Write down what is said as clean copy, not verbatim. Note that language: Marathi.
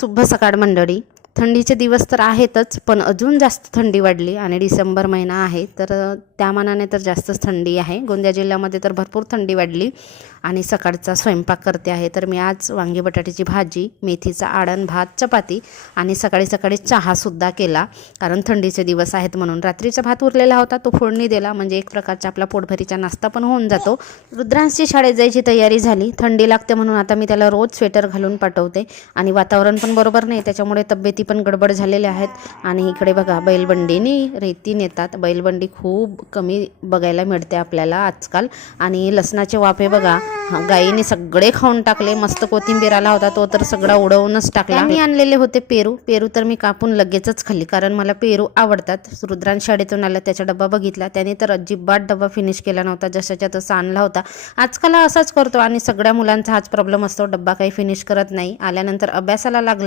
शुभ सकाळ मंडळी. थंडीचे दिवस तर आहेतच, पण अजून जास्त थंडी वाढली आणि डिसेंबर महिना आहे, तर त्या मानाने तर जास्तच थंडी आहे. गोंदिया जिल्ह्यामध्ये तर भरपूर थंडी वाढली आणि सकाळचा स्वयंपाक करते आहे. तर मी आज वांगी बटाट्याची भाजी, मेथीचा आडण भात, चपाती आणि सकाळी सकाळी चहासुद्धा केला, कारण थंडीचे दिवस आहेत म्हणून. रात्रीचा भात उरलेला होता, तो फोडणी दिला, म्हणजे एक प्रकारचा आपला पोटभरीचा नाश्ता पण होऊन जातो. रुद्रांशची शाळेत जायची तयारी झाली. थंडी लागते म्हणून आता मी त्याला रोज स्वेटर घालून पाठवते आणि वातावरण पण बरोबर नाही, त्याच्यामुळे तब्येती पण गडबड झालेल्या आहेत. आणि इकडे बघा, बैलबंडीने रेती नेतात. बैलबंडी खूप कमी बघायला मिळते आपल्याला आजकाल. आणि लसणाचे वाफे बघा, गाईने सगळे खाऊन टाकले. मस्त कोथिंबीर आला होता, तो तर सगळा उडवूनच टाकला. मी आणलेले होते पेरू तर मी कापून लगेचच खाल्ली, कारण मला पेरू आवडतात. रुद्रांश शाळेतून आला, त्याचा डब्बा बघितला, त्याने तर अजिबात डब्बा फिनिश केला नव्हता, जशाच्या तसा आणला होता. आजकाल असाच करतो आणि सगळ्या मुलांचा हाच प्रॉब्लेम असतो, डब्बा काही फिनिश करत नाही. आल्यानंतर अभ्यासाला लागला